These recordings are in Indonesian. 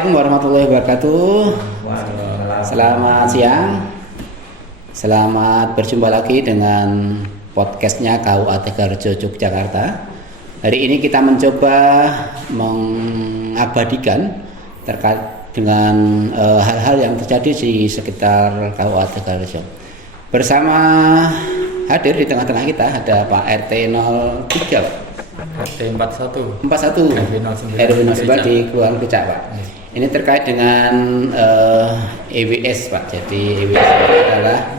Assalamualaikum warahmatullahi wabarakatuh. Selamat siang. Selamat berjumpa lagi dengan podcastnya KUA Tegarrejo Yogyakarta. Hari ini kita mencoba mengabadikan terkait dengan hal-hal yang terjadi di sekitar KUA Tegarrejo. Bersama hadir di tengah-tengah kita ada Pak RT 03. RT 41 RW 09 di Kelurahan Kecak, Pak. Ini terkait dengan EWS, Pak. Jadi EWS itu adalah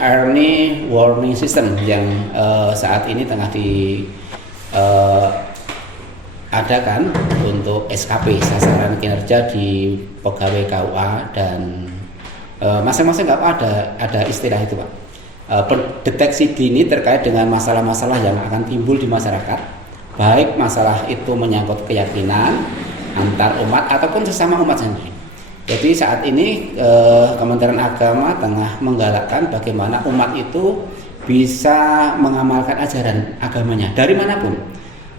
Early Warning System yang saat ini tengah diadakan untuk SKP, sasaran kinerja di pegawai KUA, dan masing-masing KUA ada istilah itu, Pak. Pendeteksi dini terkait dengan masalah-masalah yang akan timbul di masyarakat, baik masalah itu menyangkut keyakinan antar umat ataupun sesama umat sendiri. Jadi saat ini Kementerian Agama tengah menggalakkan bagaimana umat itu bisa mengamalkan ajaran agamanya dari manapun.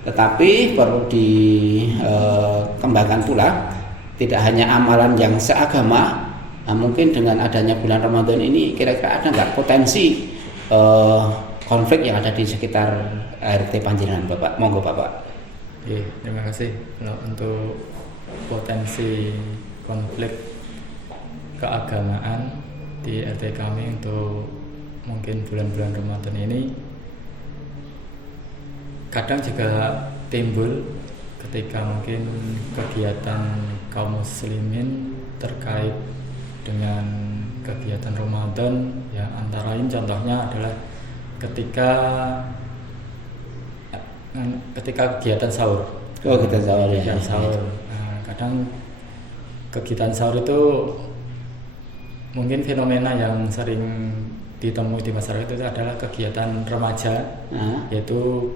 Tetapi perlu dikembangkan pula, tidak hanya amalan yang seagama. Nah, mungkin dengan adanya bulan Ramadan ini kira-kira ada nggak potensi konflik yang ada di sekitar RT Panjenengan, Bapak? Monggo, Bapak. Oke, terima kasih. Nah, untuk potensi konflik keagamaan di RT kami untuk mungkin bulan-bulan Ramadan ini kadang juga timbul ketika mungkin kegiatan kaum muslimin terkait dengan kegiatan Ramadan, ya antara lain contohnya adalah ketika kegiatan sahur. Kegiatan sahur. Nah, kadang kegiatan sahur itu mungkin fenomena yang sering ditemui di masyarakat itu adalah kegiatan remaja, yaitu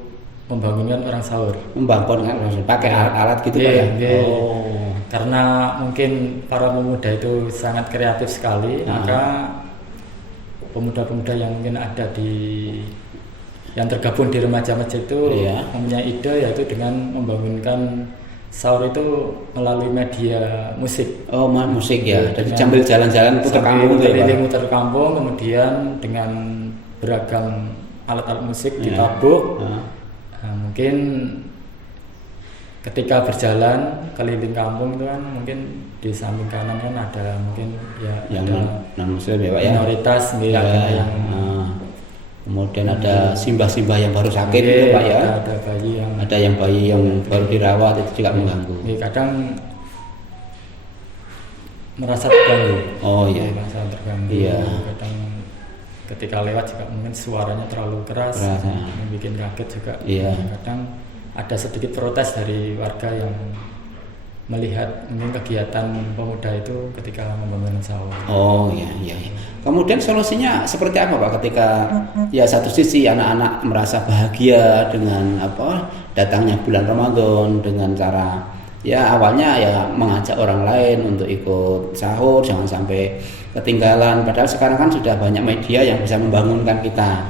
membangunkan orang sahur. Membangunkan orang sahur pakai alat-alat gitu, Pak ya. Oh. Karena mungkin para pemuda itu sangat kreatif sekali, maka pemuda-pemuda yang mungkin ada yang tergabung di remaja masjid itu mempunyai ide, yaitu dengan membangunkan sahur itu melalui media musik. Oh, musik ya. Jadi sambil jalan-jalan putar kampung itu ya, muter kampung, kemudian dengan beragam alat-alat musik ditabuh. Nah, mungkin ketika berjalan keliling kampung itu kan mungkin di samping kanan kan ada mungkin yang ada non-muslim ya, Pak ya. Minoritas yang kemudian ada simbah-simbah yang baru sakit itu, Pak ya. Ada bayi yang baru dirawat, itu juga mengganggu. Kadang merasa terganggu. Oh iya. Merasa terganggu. Iya. Kadang ketika lewat juga mungkin suaranya terlalu keras. Bikin kaget juga. Iya. Kadang ada sedikit protes dari warga yang melihat mungkin kegiatan pemuda itu ketika membangun sahur. Oh iya. Kemudian solusinya seperti apa, Pak, ketika ya satu sisi anak-anak merasa bahagia dengan datangnya bulan Ramadan dengan cara ya awalnya ya mengajak orang lain untuk ikut sahur, jangan sampai ketinggalan, padahal sekarang kan sudah banyak media yang bisa membangunkan kita,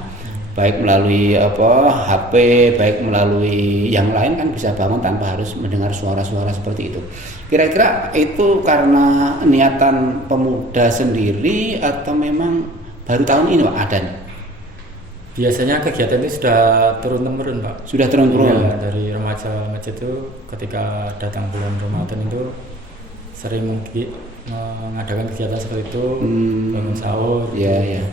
baik melalui HP, baik melalui yang lain kan bisa bangun tanpa harus mendengar suara-suara seperti itu. Kira-kira itu karena niatan pemuda sendiri atau memang baru tahun ini, Pak, ada? Biasanya kegiatan itu sudah turun-temurun, Pak. Sudah turun-temurun. Ya, dari remaja masjid itu ketika datang bulan Ramadan itu sering mengadakan kegiatan seperti itu, bangun sahur. Iya.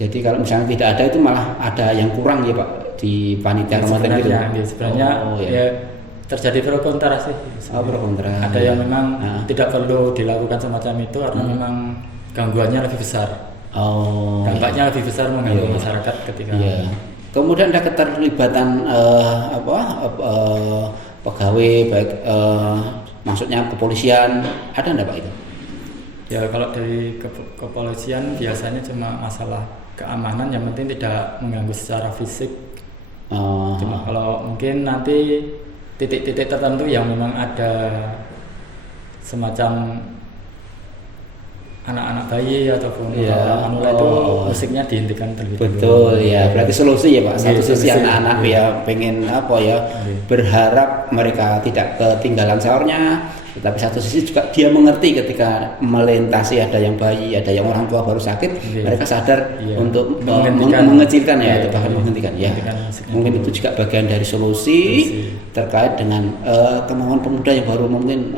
Jadi kalau misalnya tidak ada itu malah ada yang kurang ya, Pak, di panitia Ramadan itu. Sebenarnya ya terjadi pro kontra sih. Pro kontra. Ada yang memang tidak perlu dilakukan semacam itu karena memang gangguannya lebih besar. Dampaknya lebih besar mengganggu masyarakat ketika. Iya. Kemudian ada keterlibatan pegawai baik maksudnya kepolisian, ada enggak, Pak, itu? Ya kalau dari kepolisian biasanya cuma masalah keamanan, yang penting tidak mengganggu secara fisik. Cuma kalau mungkin nanti titik-titik tertentu yang memang ada semacam anak-anak bayi ataupun Iya. orang manula itu Oh. musiknya dihentikan terlebih dahulu. Betul ya, berarti solusi ya Pak. Satu Iya, sisi solusi. anak-anak Iya. ya pengen apa ya, Iya. berharap mereka tidak ketinggalan sahurnya, tetapi satu sisi juga dia mengerti ketika melintasi ada yang bayi, ada yang orang tua baru sakit, Iya. mereka sadar Iya. untuk Menghentikan. mengecilkan ya, Iya, atau bahkan iya. menghentikan ya. Menghentikan musiknya Mungkin dulu. itu juga bagian dari solusi terkait dengan kemauan pemuda yang baru mungkin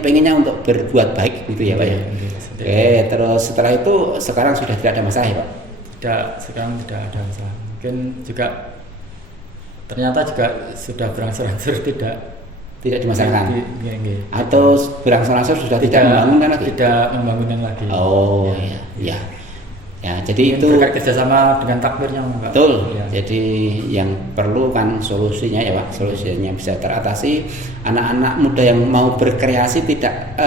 pengennya untuk berbuat baik gitu ya Pak ya. Iya, seperti Oke, terus setelah itu sekarang sudah tidak ada masalah ya Pak? Tidak, sekarang tidak ada masalah. Mungkin juga ternyata juga sudah berangsur-angsur tidak Dimasalahkan Iya. atau berangsur-angsur sudah tidak membangunkan lagi. Tidak membangunkan lagi. Oh iya, iya. Ya, jadi Mungkin itu berkat kerjasama dengan takmirnya, Pak. betul. Iya. Jadi yang perlu kan solusinya ya Pak, solusinya bisa teratasi. Anak-anak muda yang mau berkreasi tidak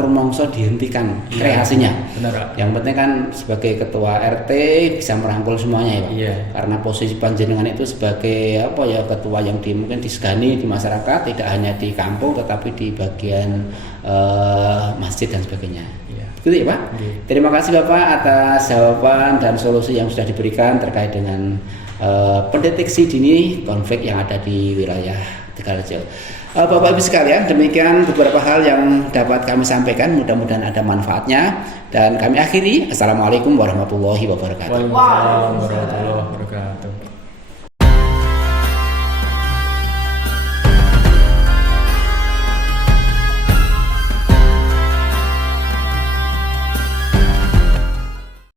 rumangsa dihentikan Iya. kreasinya. Benar, Pak. Yang penting kan sebagai ketua RT bisa merangkul semuanya ya Pak. Iya. Karena posisi panjenengan itu sebagai apa ya, ketua yang mungkin disegani di masyarakat, tidak hanya di kampung tetapi di bagian masjid dan sebagainya. Iya. Gitu ya Pak. Iya. Terima kasih Bapak atas jawaban dan solusi yang sudah diberikan terkait dengan pendeteksi dini konflik yang ada di wilayah Tegalrejo. Bapak Ibu sekalian, demikian beberapa hal yang dapat kami sampaikan. Mudah-mudahan ada manfaatnya dan kami akhiri. Assalamualaikum warahmatullahi wabarakatuh. Waalaikumsalam warahmatullahi